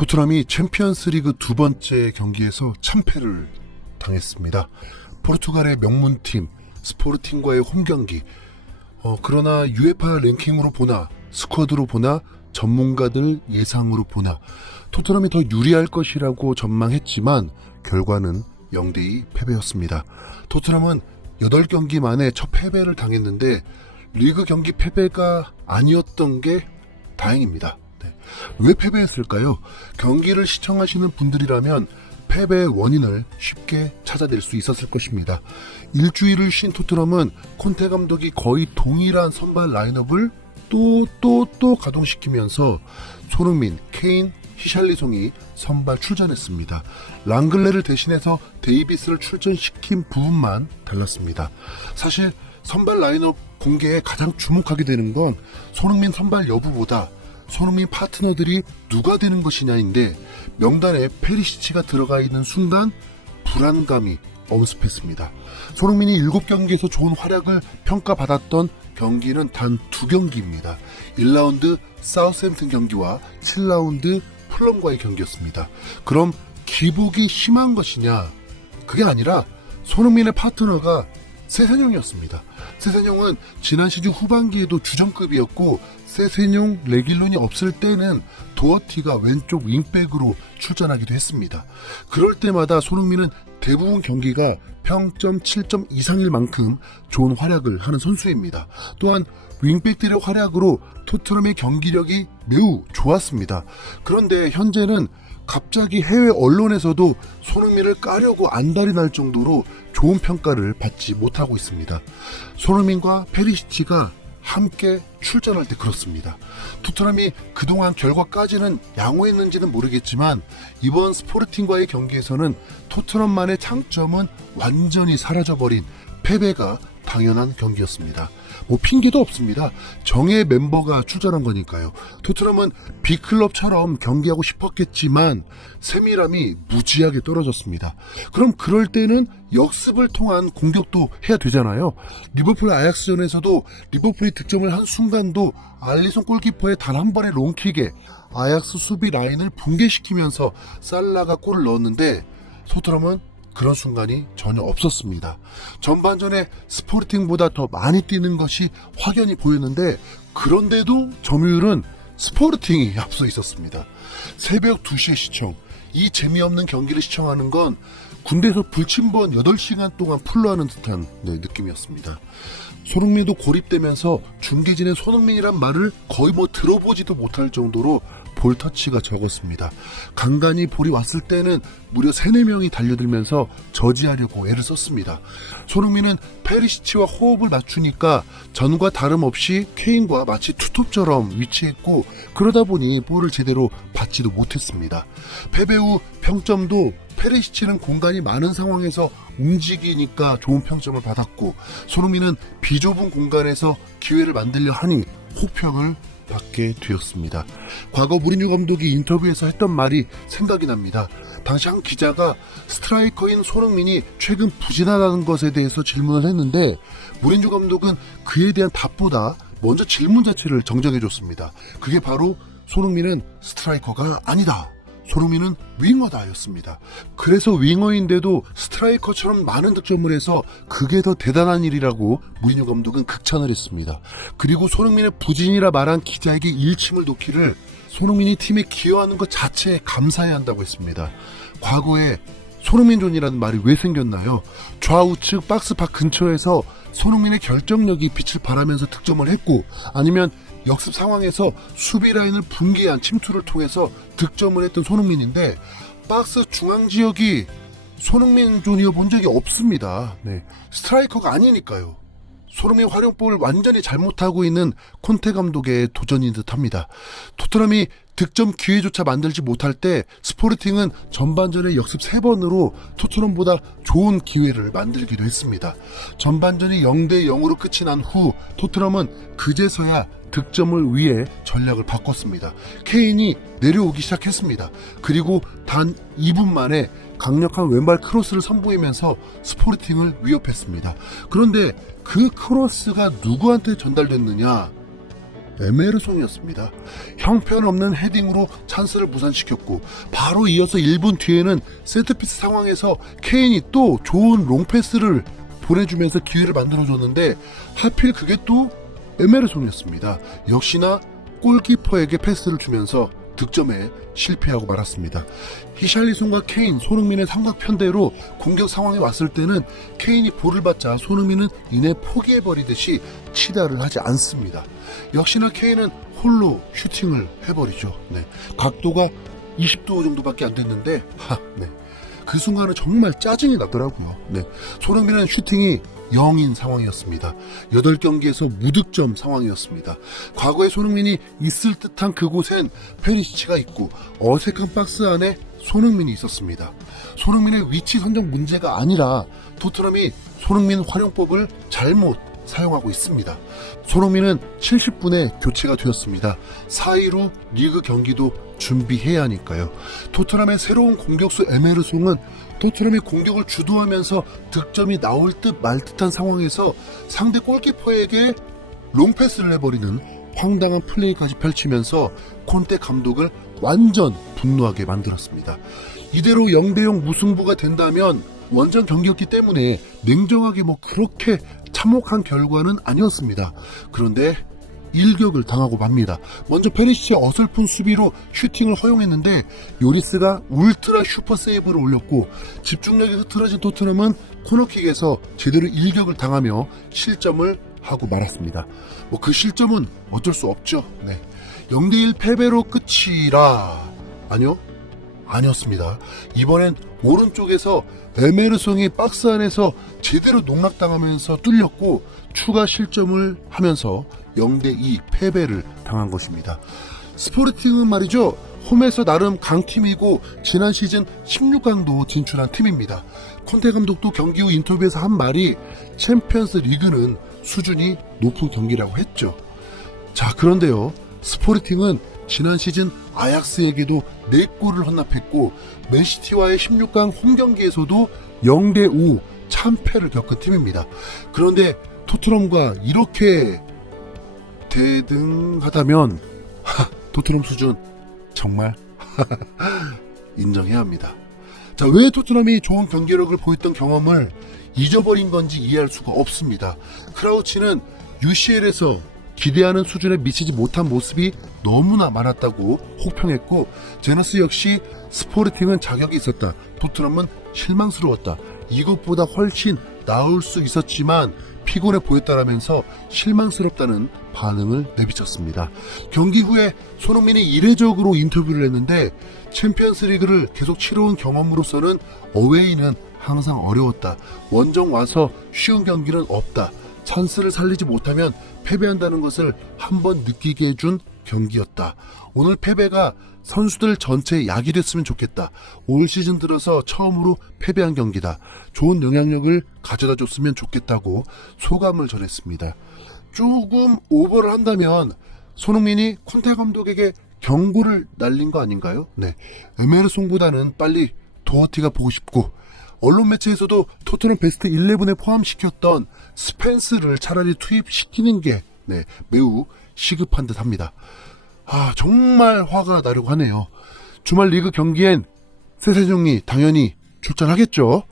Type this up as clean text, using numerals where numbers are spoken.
토트넘이 챔피언스리그 두 번째 경기에서 참패를 당했습니다. 포르투갈의 명문팀 스포르팅과의 홈경기. 그러나 UEFA 랭킹으로 보나 스쿼드로 보나 전문가들 예상으로 보나 토트넘이 더 유리할 것이라고 전망했지만 결과는 0대2 패배였습니다. 토트넘은 8경기 만에 첫 패배를 당했는데 리그 경기 패배가 아니었던 게 다행입니다. 왜 패배했을까요? 경기를 시청하시는 분들이라면 패배의 원인을 쉽게 찾아낼 수 있었을 것입니다. 일주일을 쉰 토트넘은 콘테 감독이 거의 동일한 선발 라인업을 또 가동시키면서 손흥민, 케인, 히샬리송이 선발 출전했습니다. 랑글레를 대신해서 데이비스를 출전시킨 부분만 달랐습니다. 사실 선발 라인업 공개에 가장 주목하게 되는 건 손흥민 선발 여부보다 손흥민 파트너들이 누가 되는 것이냐인데 명단에 페리시치가 들어가 있는 순간 불안감이 엄습했습니다. 손흥민이 7경기에서 좋은 활약을 평가받았던 경기는 단 2경기입니다. 1라운드 사우스햄튼 경기와 7라운드 풀럼과의 경기였습니다. 그럼 기복이 심한 것이냐? 그게 아니라 손흥민의 파트너가 세세뇽이었습니다. 세세뇽은 지난 시즌 후반기에도 주전급이었고 세세뇽, 레길론이 없을 때는 도어티가 왼쪽 윙백으로 출전하기도 했습니다. 그럴 때마다 손흥민은 대부분 경기가 평점 7점 이상일 만큼 좋은 활약을 하는 선수입니다. 또한 윙백들의 활약으로 토트넘의 경기력이 매우 좋았습니다. 그런데 현재는 갑자기 해외 언론에서도 손흥민을 까려고 안달이 날 정도로 좋은 평가를 받지 못하고 있습니다. 손흥민과 페리시치가 함께 출전할 때 그렇습니다. 토트넘이 그동안 결과까지는 양호했는지는 모르겠지만 이번 스포르팅과의 경기에서는 토트넘만의 장점은 완전히 사라져버린 패배가 당연한 경기였습니다. 핑계도 없습니다. 정예 멤버가 출전한 거니까요. 토트넘은 빅클럽처럼 경기하고 싶었겠지만 세밀함이 무지하게 떨어졌습니다. 그럼 그럴 때는 역습을 통한 공격도 해야 되잖아요. 리버풀 아약스전에서도 리버풀이 득점을 한 순간도 알리송 골키퍼의 단 한 번의 롱킥에 아약스 수비 라인을 붕괴시키면서 살라가 골을 넣었는데 토트넘은 그런 순간이 전혀 없었습니다. 전반전에 스포르팅보다 더 많이 뛰는 것이 확연히 보였는데 그런데도 점유율은 스포르팅이 앞서 있었습니다. 새벽 2시에 시청, 이 재미없는 경기를 시청하는 건 군대에서 불침번 8시간 동안 풀로 하는 듯한 느낌이었습니다. 손흥민도 고립되면서 중계진의 손흥민이란 말을 거의 들어보지도 못할 정도로 볼 터치가 적었습니다. 간간히 볼이 왔을 때는 무려 3-4명이 달려들면서 저지하려고 애를 썼습니다. 손흥민은 페리시치와 호흡을 맞추니까 전과 다름없이 케인과 마치 투톱처럼 위치했고 그러다 보니 볼을 제대로 받지도 못했습니다. 패배 후 평점도 페리시치는 공간이 많은 상황에서 움직이니까 좋은 평점을 받았고 손흥민은 비좁은 공간에서 기회를 만들려 하니 호평을 받게 되었습니다. 과거 무리뉴 감독이 인터뷰에서 했던 말이 생각이 납니다. 당시 한 기자가 스트라이커인 손흥민이 최근 부진하다는 것에 대해서 질문을 했는데 무리뉴 감독은 그에 대한 답보다 먼저 질문 자체를 정정해줬습니다. 그게 바로 손흥민은 스트라이커가 아니다. 손흥민은 윙어다 였습니다. 그래서 윙어인데도 스트라이커처럼 많은 득점을 해서 그게 더 대단한 일이라고 무리뉴 감독은 극찬을 했습니다. 그리고 손흥민의 부진이라 말한 기자에게 일침을 놓기를 손흥민이 팀에 기여하는 것 자체에 감사해야 한다고 했습니다. 과거에 손흥민존이라는 말이 왜 생겼나요? 좌우측 박스팍 근처에서 손흥민의 결정력이 빛을 발하면서 득점을 했고 아니면 역습 상황에서 수비 라인을 붕괴한 침투를 통해서 득점을 했던 손흥민인데 박스 중앙 지역이 손흥민 존이어 본 적이 없습니다. 스트라이커가 아니니까요. 손흥민 활용법을 완전히 잘못하고 있는 콘테 감독의 도전인 듯합니다. 토트넘이 득점 기회조차 만들지 못할 때 스포르팅은 전반전에 역습 3번으로 토트넘보다 좋은 기회를 만들기도 했습니다. 전반전이 0대0으로 끝이 난 후 토트넘은 그제서야 득점을 위해 전략을 바꿨습니다. 케인이 내려오기 시작했습니다. 그리고 단 2분 만에 강력한 왼발 크로스를 선보이면서 스포르팅을 위협했습니다. 그런데 그 크로스가 누구한테 전달됐느냐? 에메르송이었습니다. 형편없는 헤딩으로 찬스를 무산시켰고 바로 이어서 1분 뒤에는 세트피스 상황에서 케인이 또 좋은 롱패스를 보내주면서 기회를 만들어줬는데 하필 그게 또 에메르송이었습니다. 역시나 골키퍼에게 패스를 주면서 득점에 실패하고 말았습니다. 히샬리송과 케인, 손흥민의 삼각편대로 공격 상황에 왔을 때는 케인이 볼을 받자 손흥민은 이내 포기해버리듯이 치달을 하지 않습니다. 역시나 케인은 홀로 슈팅을 해버리죠. 네. 각도가 20도 정도밖에 안 됐는데 그 순간은 정말 짜증이 나더라고요. 네. 손흥민은 슈팅이 0인 상황이었습니다. 8경기에서 무득점 상황이었습니다. 과거에 손흥민이 있을 듯한 그곳엔 페리시치가 있고 어색한 박스 안에 손흥민이 있었습니다. 손흥민의 위치 선정 문제가 아니라 토트넘이 손흥민 활용법을 잘못 사용하고 있습니다. 손흥민은 70분에 교체가 되었습니다. 4위로 리그 경기도 준비해야 하니까요. 토트넘의 새로운 공격수 에메르송은 토트넘이 공격을 주도하면서 득점이 나올 듯 말 듯한 상황에서 상대 골키퍼에게 롱패스를 해버리는 황당한 플레이까지 펼치면서 콘테 감독을 완전 분노하게 만들었습니다. 이대로 0대0 무승부가 된다면 원정 경기였기 때문에 냉정하게 그렇게 참혹한 결과는 아니었습니다. 그런데 일격을 당하고 맙니다. 먼저 페리시치의 어설픈 수비로 슈팅을 허용했는데 요리스가 울트라 슈퍼 세이브를 올렸고 집중력이 흐트러진 토트넘은 코너킥에서 제대로 일격을 당하며 실점을 하고 말았습니다. 그 실점은 어쩔 수 없죠. 0대1 패배로 끝이라 아니었습니다. 이번엔 오른쪽에서 에메르송이 박스 안에서 제대로 농락당하면서 뚫렸고 추가 실점을 하면서 0대2 패배를 당한 것입니다. 스포르팅은 말이죠. 홈에서 나름 강팀이고 지난 시즌 16강도 진출한 팀입니다. 콘테 감독도 경기 후 인터뷰에서 한 말이 챔피언스 리그는 수준이 높은 경기라고 했죠. 자, 그런데요. 스포르팅은 지난 시즌 아약스에게도 4골을 헌납했고 맨시티와의 16강 홈경기에서도 0대5 참패를 겪은 팀입니다. 그런데 토트넘과 이렇게 대등하다면 토트넘 수준 정말 인정해야 합니다. 자, 왜 토트넘이 좋은 경기력을 보였던 경험을 잊어버린 건지 이해할 수가 없습니다. 크라우치는 UCL에서 기대하는 수준에 미치지 못한 모습이 너무나 많았다고 혹평했고 제너스 역시 스포르팅은 자격이 있었다. 토트넘은 실망스러웠다. 이것보다 훨씬 나을 수 있었지만 피곤해 보였다라면서 실망스럽다는 반응을 내비쳤습니다. 경기 후에 손흥민이 이례적으로 인터뷰를 했는데 챔피언스 리그를 계속 치러온 경험으로서는 어웨이는 항상 어려웠다. 원정 와서 쉬운 경기는 없다. 찬스를 살리지 못하면 패배한다는 것을 한번 느끼게 해준 경기였다. 오늘 패배가 선수들 전체에 약이 됐으면 좋겠다. 올 시즌 들어서 처음으로 패배한 경기다. 좋은 영향력을 가져다 줬으면 좋겠다고 소감을 전했습니다. 조금 오버를 한다면 손흥민이 콘테 감독에게 경고를 날린 거 아닌가요? 네, 에메르송보다는 빨리 도어티가 보고 싶고 언론 매체에서도 토트넘 베스트 11에 포함시켰던 스펜스를 차라리 투입시키는 게 매우 시급한 듯 합니다. 정말 화가 나려고 하네요. 주말 리그 경기엔 세세종이 당연히 출전하겠죠.